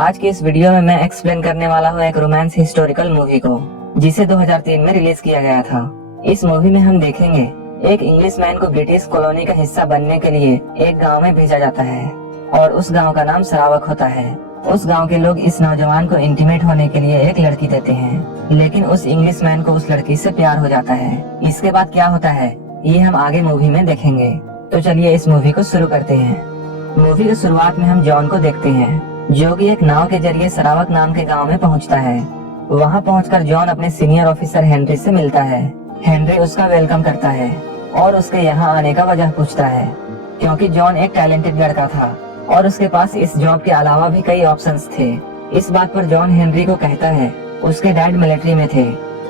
आज की इस वीडियो में मैं एक्सप्लेन करने वाला हूँ एक रोमांस हिस्टोरिकल मूवी को, जिसे 2003 में रिलीज किया गया था। इस मूवी में हम देखेंगे एक इंग्लिशमैन को ब्रिटिश कॉलोनी का हिस्सा बनने के लिए एक गांव में भेजा जाता है और उस गांव का नाम सरावक होता है। उस गांव के लोग इस नौजवान को इंटीमेट होने के लिए एक लड़की देते हैं, लेकिन उस इंग्लिशमैन को उस लड़की से प्यार हो जाता है। इसके बाद क्या होता है ये हम आगे मूवी में देखेंगे। तो चलिए इस मूवी को शुरू करते हैं। मूवी की शुरुआत में हम जॉन को देखते हैं, जो कि एक नाव के जरिए सरावक नाम के गांव में पहुंचता है। वहां पहुंचकर जॉन अपने सीनियर ऑफिसर हेनरी से मिलता है। हेनरी उसका वेलकम करता है और उसके यहाँ आने का वजह पूछता है, क्योंकि जॉन एक टैलेंटेड लड़का था और उसके पास इस जॉब के अलावा भी कई ऑप्शंस थे। इस बात पर जॉन हेनरी को कहता है उसके डैड मिलिट्री में थे।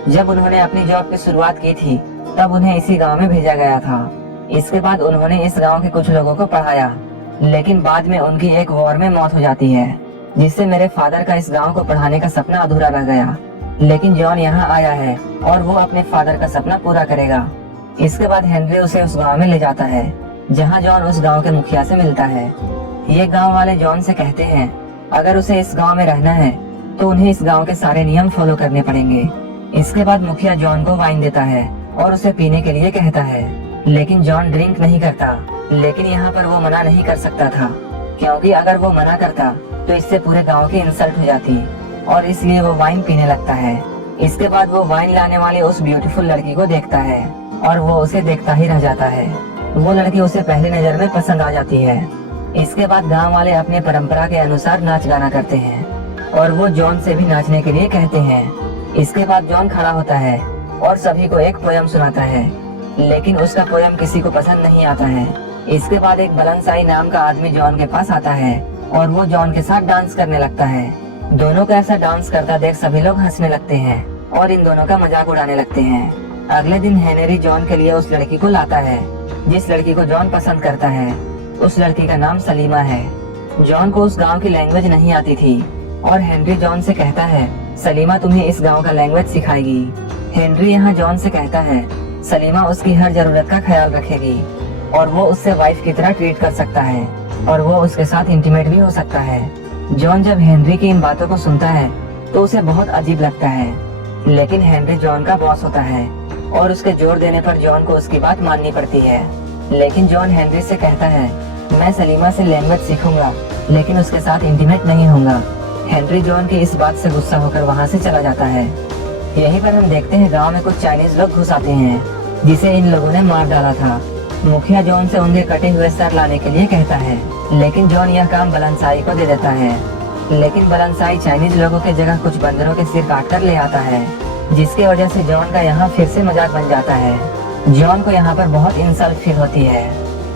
जब उन्होंने अपनी जॉब की शुरुआत की थी तब उन्हें इसी गाँव में भेजा गया था। इसके बाद उन्होंने इस गाँव के कुछ लोगों को पढ़ाया, लेकिन बाद में उनकी एक वॉर में मौत हो जाती है, जिससे मेरे फादर का इस गांव को पढ़ाने का सपना अधूरा रह गया। लेकिन जॉन यहाँ आया है और वो अपने फादर का सपना पूरा करेगा। इसके बाद हेनरी उसे उस गांव में ले जाता है, जहाँ जॉन उस गांव के मुखिया से मिलता है। ये गांव वाले जॉन से कहते हैं अगर उसे इस गांव में रहना है तो उन्हें इस गांव के सारे नियम फॉलो करने पड़ेंगे। इसके बाद मुखिया जॉन को वाइन देता है और उसे पीने के लिए कहता है, लेकिन जॉन ड्रिंक नहीं करता। लेकिन यहाँ पर वो मना नहीं कर सकता था, क्योंकि अगर वो मना करता तो इससे पूरे गांव की इंसल्ट हो जाती, और इसलिए वो वाइन पीने लगता है। इसके बाद वो वाइन लाने वाली उस ब्यूटीफुल लड़की को देखता है और वो उसे देखता ही रह जाता है। वो लड़की उसे पहली नजर में पसंद आ जाती है। इसके बाद गांव वाले अपने परंपरा के अनुसार नाच गाना करते हैं और वो जॉन से भी नाचने के लिए कहते हैं। इसके बाद जॉन खड़ा होता है और सभी को एक पोयम सुनाता है, लेकिन उसका पोयम किसी को पसंद नहीं आता है। इसके बाद एक बलनसाई नाम का आदमी जॉन के पास आता है और वो जॉन के साथ डांस करने लगता है। दोनों का ऐसा डांस करता देख सभी लोग हंसने लगते हैं और इन दोनों का मजाक उड़ाने लगते हैं। अगले दिन हेनरी जॉन के लिए उस लड़की को लाता है जिस लड़की को जॉन पसंद करता है। उस लड़की का नाम सलीमा है। जॉन को उस गाँव की लैंग्वेज नहीं आती थी और हेनरी जॉन से कहता है सलीमा तुम्हें इस गाँव का लैंग्वेज सिखाएगी। हेनरी यहाँ जॉन से कहता है सलीमा उसकी हर जरूरत का ख्याल रखेगी और वो उससे वाइफ की तरह ट्रीट कर सकता है और वो उसके साथ इंटीमेट भी हो सकता है। जॉन जब हेनरी की इन बातों को सुनता है तो उसे बहुत अजीब लगता है, लेकिन हेनरी जॉन का बॉस होता है और उसके जोर देने पर जॉन को उसकी बात माननी पड़ती है। लेकिन जॉन हेनरी से कहता है मैं सलीमा से लैंग्वेज सीखूंगा, लेकिन उसके साथ इंटीमेट नहीं होऊंगा। हेनरी जॉन की इस बात से गुस्सा होकर वहाँ से चला जाता है। यहीं पर हम देखते हैं गाँव में कुछ चाइनीज लोग घुस आते हैं, जिसे इन लोगों ने मार डाला था। मुखिया जॉन से उनके कटे हुए सर लाने के लिए कहता है, लेकिन जॉन यह काम बलनसाई को दे देता है। लेकिन बलनसाई चाइनीज लोगों की जगह कुछ बंदरों के सिर काट कर ले आता है, जिसकी वजह से जॉन का यहाँ फिर से मजाक बन जाता है। जॉन को यहाँ पर बहुत इंसल्ट फील होती है।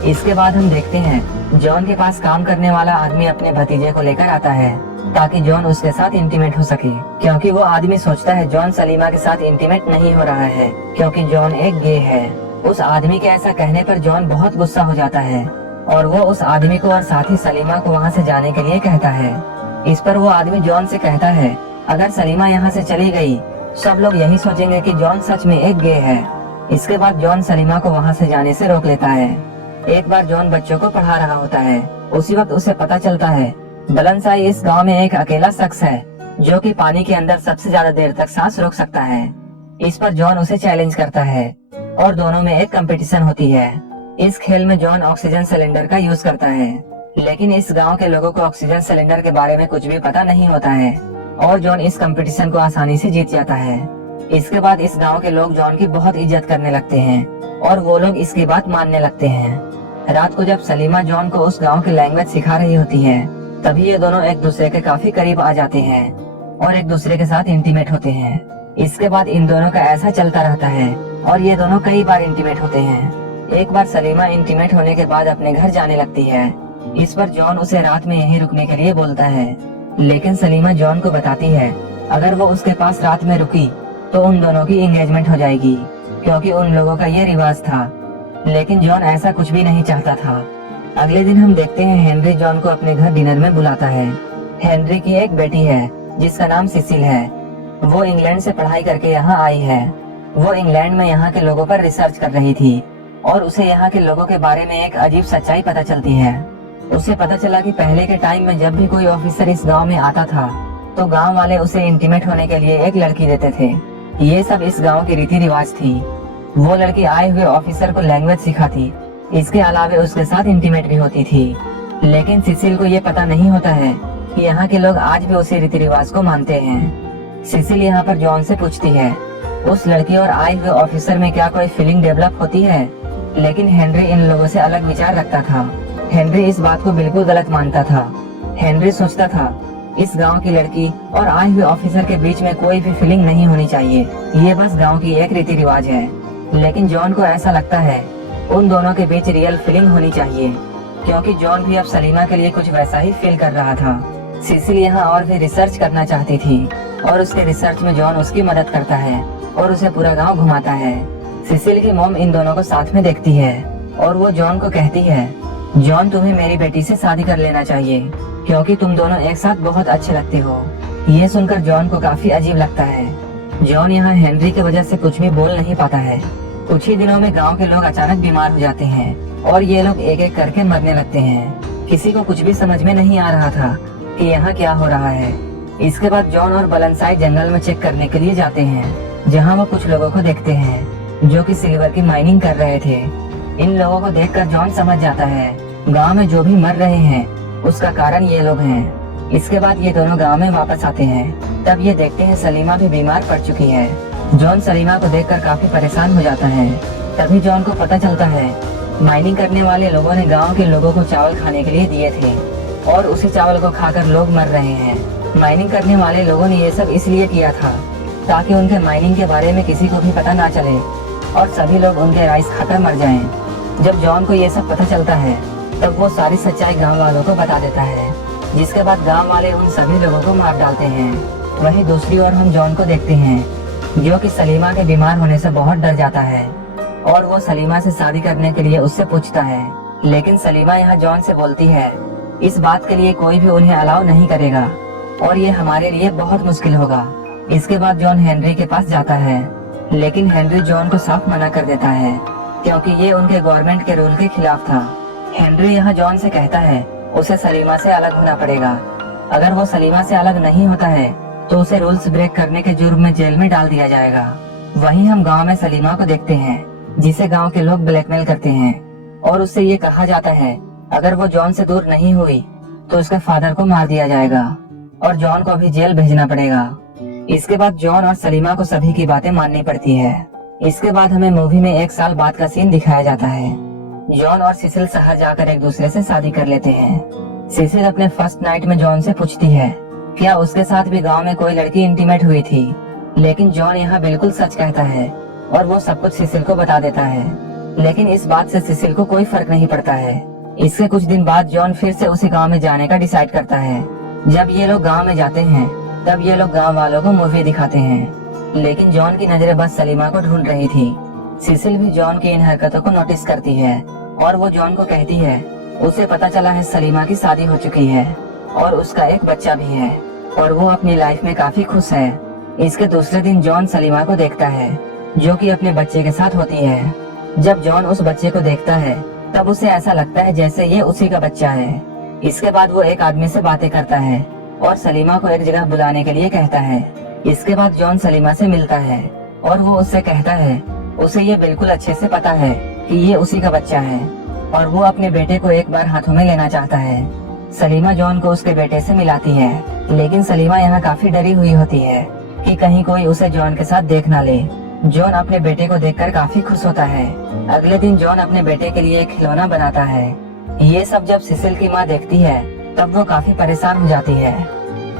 इसके बाद हम देखते हैं जॉन के पास काम करने वाला आदमी अपने भतीजे को लेकर आता है ताकि जॉन उसके साथ इंटीमेट हो सके, क्योंकि वो आदमी सोचता है जॉन सलीमा के साथ इंटीमेट नहीं हो रहा है क्योंकि जॉन एक गे है। उस आदमी के ऐसा कहने पर जॉन बहुत गुस्सा हो जाता है और वो उस आदमी को और साथ ही सलीमा को वहाँ से जाने के लिए कहता है। इस पर वो आदमी जॉन से कहता है अगर सलीमा यहाँ से चली गई सब लोग यही सोचेंगे कि जॉन सच में एक गे है। इसके बाद जॉन सलीमा को वहाँ से जाने से रोक लेता है। एक बार जॉन बच्चों को पढ़ा रहा होता है, उसी वक्त उसे पता चलता है बलनसाई इस गाँव में एक अकेला शख्स है जो कि पानी के अंदर सबसे ज्यादा देर तक सांस रोक सकता है। इस पर जॉन उसे चैलेंज करता है और दोनों में एक कंपटीशन होती है। इस खेल में जॉन ऑक्सीजन सिलेंडर का यूज करता है, लेकिन इस गांव के लोगों को ऑक्सीजन सिलेंडर के बारे में कुछ भी पता नहीं होता है और जॉन इस कंपटीशन को आसानी से जीत जाता है। इसके बाद इस गांव के लोग जॉन की बहुत इज्जत करने लगते हैं और वो लोग इसकी बात मानने लगते हैं। रात को जब सलीमा जॉन को उस गाँव की लैंग्वेज सिखा रही होती है, तभी ये दोनों एक दूसरे के काफी करीब आ जाते हैं और एक दूसरे के साथ इंटीमेट होते हैं। इसके बाद इन दोनों का ऐसा चलता रहता है और ये दोनों कई बार इंटीमेट होते हैं। एक बार सलीमा इंटीमेट होने के बाद अपने घर जाने लगती है। इस पर जॉन उसे रात में यहीं रुकने के लिए बोलता है, लेकिन सलीमा जॉन को बताती है अगर वो उसके पास रात में रुकी तो उन दोनों की एंगेजमेंट हो जाएगी, क्योंकि उन लोगों का ये रिवाज था। लेकिन जॉन ऐसा कुछ भी नहीं चाहता था। अगले दिन हम देखते हैं हेनरी जॉन को अपने घर डिनर में बुलाता है। हेनरी की एक बेटी है जिसका नाम सिसिल है। वो इंग्लैंड से पढ़ाई करके यहाँ आई है। वो इंग्लैंड में यहाँ के लोगों पर रिसर्च कर रही थी और उसे यहाँ के लोगों के बारे में एक अजीब सच्चाई पता चलती है। उसे पता चला कि पहले के टाइम में जब भी कोई ऑफिसर इस गांव में आता था तो गांव वाले उसे इंटीमेट होने के लिए एक लड़की देते थे। ये सब इस गांव की रीति रिवाज थी। वो लड़की आए हुए ऑफिसर को लैंग्वेज सिखाती, इसके अलावा उसके साथ इंटीमेट भी होती थी। लेकिन सिसिल को ये पता नहीं होता है कि यहाँ के लोग आज भी उसी रीति रिवाज को मानते हैं। सिसिल यहाँ पर जॉन से पूछती है उस लड़की और आए हुए ऑफिसर में क्या कोई फीलिंग डेवलप होती है। लेकिन हेनरी इन लोगों से अलग विचार रखता था। हेनरी इस बात को बिल्कुल गलत मानता था। हेनरी सोचता था इस गांव की लड़की और आए हुए ऑफिसर के बीच में कोई भी फीलिंग नहीं होनी चाहिए, ये बस गांव की एक रीति रिवाज है। लेकिन जॉन को ऐसा लगता है उन दोनों के बीच रियल फीलिंग होनी चाहिए, क्योंकि जॉन भी अब सलीमा के लिए कुछ वैसा ही फील कर रहा था। सिसिल यहाँ और भी रिसर्च करना चाहती थी और उसके रिसर्च में जॉन उसकी मदद करता है और उसे पूरा गांव घुमाता है। सिसिल की मॉम इन दोनों को साथ में देखती है और वो जॉन को कहती है जॉन तुम्हें मेरी बेटी से शादी कर लेना चाहिए, क्योंकि तुम दोनों एक साथ बहुत अच्छे लगते हो। ये सुनकर जॉन को काफी अजीब लगता है। जॉन यहाँ हेनरी की वजह से कुछ भी बोल नहीं पाता है। कुछ ही दिनों में गांव के लोग अचानक बीमार हो जाते हैं और ये लोग एक एक करके मरने लगते हैं। किसी को कुछ भी समझ में नहीं आ रहा था कि यहाँ क्या हो रहा है। इसके बाद जॉन और बलनसाइड जंगल में चेक करने के लिए जाते हैं, जहाँ वो कुछ लोगों को देखते हैं जो कि सिल्वर की माइनिंग कर रहे थे। इन लोगों को देखकर जॉन समझ जाता है गांव में जो भी मर रहे हैं उसका कारण ये लोग हैं। इसके बाद ये दोनों गांव में वापस आते हैं। तब ये देखते हैं सलीमा भी बीमार पड़ चुकी है। जॉन सलीमा को देखकर काफी परेशान हो जाता है। तभी जॉन को पता चलता है माइनिंग करने वाले लोगों ने गांव के लोगों को चावल खाने के लिए दिए थे और उसी चावल को खाकर लोग मर रहे हैं। माइनिंग करने वाले लोगों ने ये सब इसलिए किया था ताकि उनके माइनिंग के बारे में किसी को भी पता ना चले और सभी लोग उनके राइस खाकर मर जाएं। जब जॉन को ये सब पता चलता है तब वो सारी सच्चाई गांव वालों को बता देता है, जिसके बाद गांव वाले उन सभी लोगों को मार डालते हैं। वहीं दूसरी ओर हम जॉन को देखते हैं जो कि सलीमा के बीमार होने से बहुत डर जाता है और वो सलीमा से शादी करने के लिए उससे पूछता है। लेकिन सलीमा यहाँ जॉन से बोलती है इस बात के लिए कोई भी उन्हें अलाउ नहीं करेगा और ये हमारे लिए बहुत मुश्किल होगा। इसके बाद जॉन हेनरी के पास जाता है, लेकिन हेनरी जॉन को साफ मना कर देता है क्योंकि ये उनके गवर्नमेंट के रूल के खिलाफ था। हेनरी यहाँ जॉन से कहता है उसे सलीमा से अलग होना पड़ेगा। अगर वो सलीमा से अलग नहीं होता है तो उसे रूल्स ब्रेक करने के जुर्म में जेल में डाल दिया जाएगा। वहीं हम गांव में सलीमा को देखते हैं जिसे गांव के लोग ब्लैकमेल करते हैं और उससे ये कहा जाता है अगर वो जॉन से दूर नहीं हुई तो उसके फादर को मार दिया जाएगा और जॉन को भी जेल भेजना पड़ेगा। इसके बाद जॉन और सलीमा को सभी की बातें माननी पड़ती है। इसके बाद हमें मूवी में 1 साल बाद का सीन दिखाया जाता है। जॉन और सिसिल शहर जाकर एक दूसरे से शादी कर लेते हैं। सिसिल अपने फर्स्ट नाइट में जॉन से पूछती है क्या उसके साथ भी गांव में कोई लड़की इंटीमेट हुई थी, लेकिन जॉन यहाँ बिल्कुल सच कहता है और वो सब कुछ सिसिल को बता देता है। लेकिन इस बात से सिसिल को कोई फर्क नहीं पड़ता है। इसके कुछ दिन बाद जॉन फिर से उसी गांव में जाने का डिसाइड करता है। जब ये लोग गांव में जाते हैं तब ये लोग गांव वालों को मूवी दिखाते हैं, लेकिन जॉन की नजरें बस सलीमा को ढूंढ रही थी। सिसिल भी जॉन की इन हरकतों को नोटिस करती है और वो जॉन को कहती है उसे पता चला है सलीमा की शादी हो चुकी है और उसका एक बच्चा भी है और वो अपनी लाइफ में काफी खुश है। इसके दूसरे दिन जॉन सलीमा को देखता है जो कि अपने बच्चे के साथ होती है। जब जॉन उस बच्चे को देखता है तब उसे ऐसा लगता है जैसे ये उसी का बच्चा है। इसके बाद वो एक आदमी से बातें करता है और सलीमा को एक जगह बुलाने के लिए कहता है। इसके बाद जॉन सलीमा से मिलता है और वो उससे कहता है उसे ये बिल्कुल अच्छे से पता है कि ये उसी का बच्चा है और वो अपने बेटे को एक बार हाथों में लेना चाहता है। सलीमा जॉन को उसके बेटे से मिलाती है, लेकिन सलीमा यहाँ काफी डरी हुई होती है कि कहीं कोई उसे जॉन के साथ देख ना ले। जॉन अपने बेटे को देखकर काफी खुश होता है। अगले दिन जॉन अपने बेटे के लिए एक खिलौना बनाता है। ये सब जब सिसिल की माँ देखती है तब वो काफी परेशान हो जाती है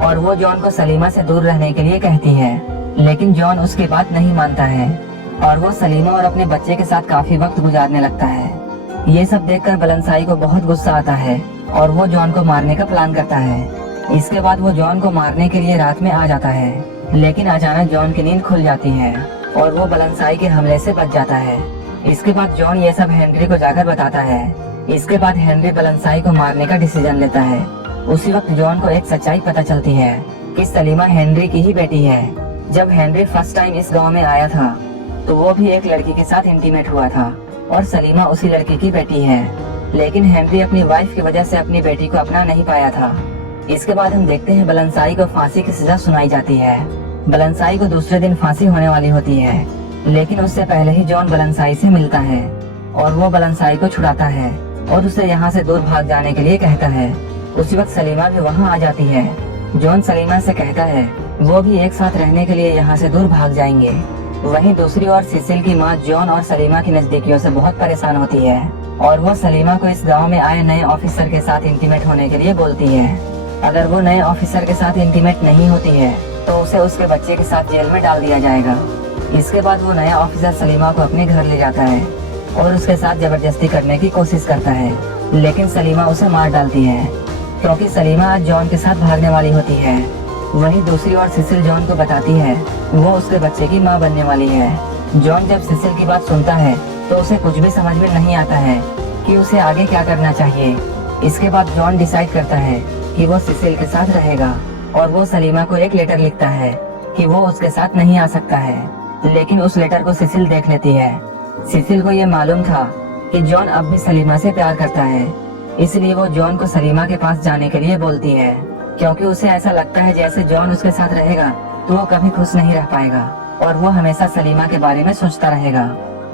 और वो जॉन को सलीमा से दूर रहने के लिए कहती है, लेकिन जॉन उसकी बात नहीं मानता है और वो सलीमा और अपने बच्चे के साथ काफी वक्त गुजारने लगता है। ये सब देखकर बलनसाई को बहुत गुस्सा आता है और वो जॉन को मारने का प्लान करता है। इसके बाद वो जॉन को मारने के लिए रात में आ जाता है, लेकिन अचानक जॉन की नींद खुल जाती है और वो बलनसाई के हमले से बच जाता है। इसके बाद जॉन ये सब हेनरी को जाकर बताता है। इसके बाद हेनरी बलनसाई को मारने का डिसीजन लेता है। उसी वक्त जॉन को एक सच्चाई पता चलती है कि सलीमा हेनरी की ही बेटी है। जब हेनरी फर्स्ट टाइम इस गाँव में आया था तो वो भी एक लड़की के साथ इंटीमेट हुआ था और सलीमा उसी लड़की की बेटी है। लेकिन हेनरी अपनी वाइफ की वजह से अपनी बेटी को अपना नहीं पाया था। इसके बाद हम देखते हैं बलनसाई को फांसी की सजा सुनाई जाती है। बलनसाई को दूसरे दिन फांसी होने वाली होती है, लेकिन उससे पहले ही जॉन बलनसाई से मिलता है और वो बलनसाई को छुड़ाता है और उसे यहाँ से दूर भाग जाने के लिए कहता है। उसी वक्त सलीमा भी वहाँ आ जाती है। जॉन सलीमा से कहता है वो भी एक साथ रहने के लिए यहाँ से दूर भाग जाएंगे। वहीं दूसरी ओर सिसिल की माँ जॉन और सलीमा की नजदीकियों से बहुत परेशान होती है और वो सलीमा को इस गांव में आए नए ऑफिसर के साथ इंटीमेट होने के लिए बोलती है। अगर वो नए ऑफिसर के साथ इंटीमेट नहीं होती है तो उसे उसके बच्चे के साथ जेल में डाल दिया जाएगा। इसके बाद वो नया ऑफिसर सलीमा को अपने घर ले जाता है और उसके साथ जबरदस्ती करने की कोशिश करता है, लेकिन सलीमा उसे मार डालती है क्योंकि सलीमा आज जॉन के साथ भागने वाली होती है। वहीं दूसरी ओर सिसिल जॉन को बताती है वो उसके बच्चे की माँ बनने वाली है। जॉन जब सिसिल की बात सुनता है तो उसे कुछ भी समझ में नहीं आता है कि उसे आगे क्या करना चाहिए। इसके बाद जॉन डिसाइड करता है कि वो सिसिल के साथ रहेगा और वो सलीमा को एक लेटर लिखता है कि वो उसके साथ नहीं आ सकता है, लेकिन उस लेटर को सिसिल देख लेती है। सिसिल को ये मालूम था कि जॉन अब भी सलीमा से प्यार करता है, इसलिए वो जॉन को सलीमा के पास जाने के लिए बोलती है क्योंकि उसे ऐसा लगता है जैसे जॉन उसके साथ रहेगा तो वो कभी खुश नहीं रह पाएगा और वो हमेशा सलीमा के बारे में सोचता रहेगा।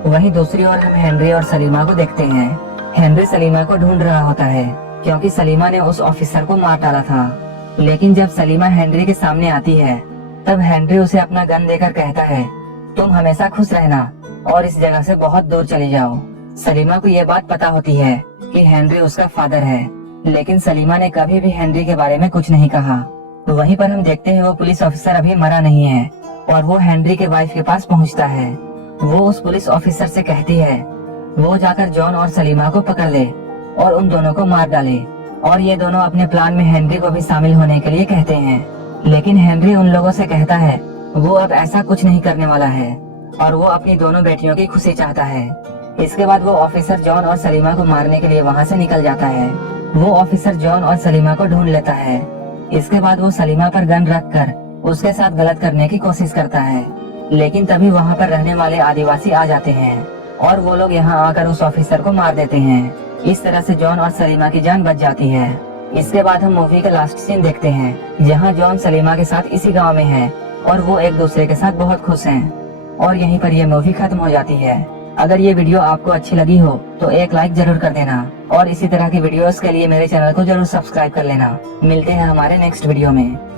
वहीं दूसरी ओर हम हेनरी और सलीमा को देखते हैं। हेनरी सलीमा को ढूंढ रहा होता है क्योंकि सलीमा ने उस ऑफिसर को मार डाला था, लेकिन जब सलीमा हेनरी के सामने आती है तब हेनरी उसे अपना गन देकर कहता है तुम हमेशा खुश रहना और इस जगह से बहुत दूर चली जाओ। सलीमा को ये बात पता होती है कि हेनरी उसका फादर है, लेकिन सलीमा ने कभी भी हेनरी के बारे में कुछ नहीं कहा। वहीं पर हम देखते हैं वो पुलिस ऑफिसर अभी मरा नहीं है और वो हेनरी के वाइफ के पास पहुंचता है। वो उस पुलिस ऑफिसर से कहती है वो जाकर जॉन और सलीमा को पकड़ ले और उन दोनों को मार डाले और ये दोनों अपने प्लान में हेनरी को भी शामिल होने के लिए कहते हैं, लेकिन हेनरी उन लोगों से कहता है वो अब ऐसा कुछ नहीं करने वाला है और वो अपनी दोनों बेटियों की खुशी चाहता है। इसके बाद वो ऑफिसर जॉन और सलीमा को मारने के लिए वहाँ से निकल जाता है। वो ऑफिसर जॉन और सलीमा को ढूंढ लेता है। इसके बाद वो सलीमा पर गन रखकर उसके साथ गलत करने की कोशिश करता है, लेकिन तभी वहाँ पर रहने वाले आदिवासी आ जाते हैं और वो लोग यहाँ आकर उस ऑफिसर को मार देते हैं। इस तरह से जॉन और सलीमा की जान बच जाती है। इसके बाद हम मूवी का लास्ट सीन देखते हैं जहाँ जॉन सलीमा के साथ इसी गाँव में है और वो एक दूसरे के साथ बहुत खुश हैं और यहीं पर यह मूवी खत्म हो जाती है। अगर ये वीडियो आपको अच्छी लगी हो तो एक लाइक जरूर कर देना और इसी तरह की वीडियोस के लिए मेरे चैनल को जरूर सब्सक्राइब कर लेना। मिलते हैं हमारे नेक्स्ट वीडियो में।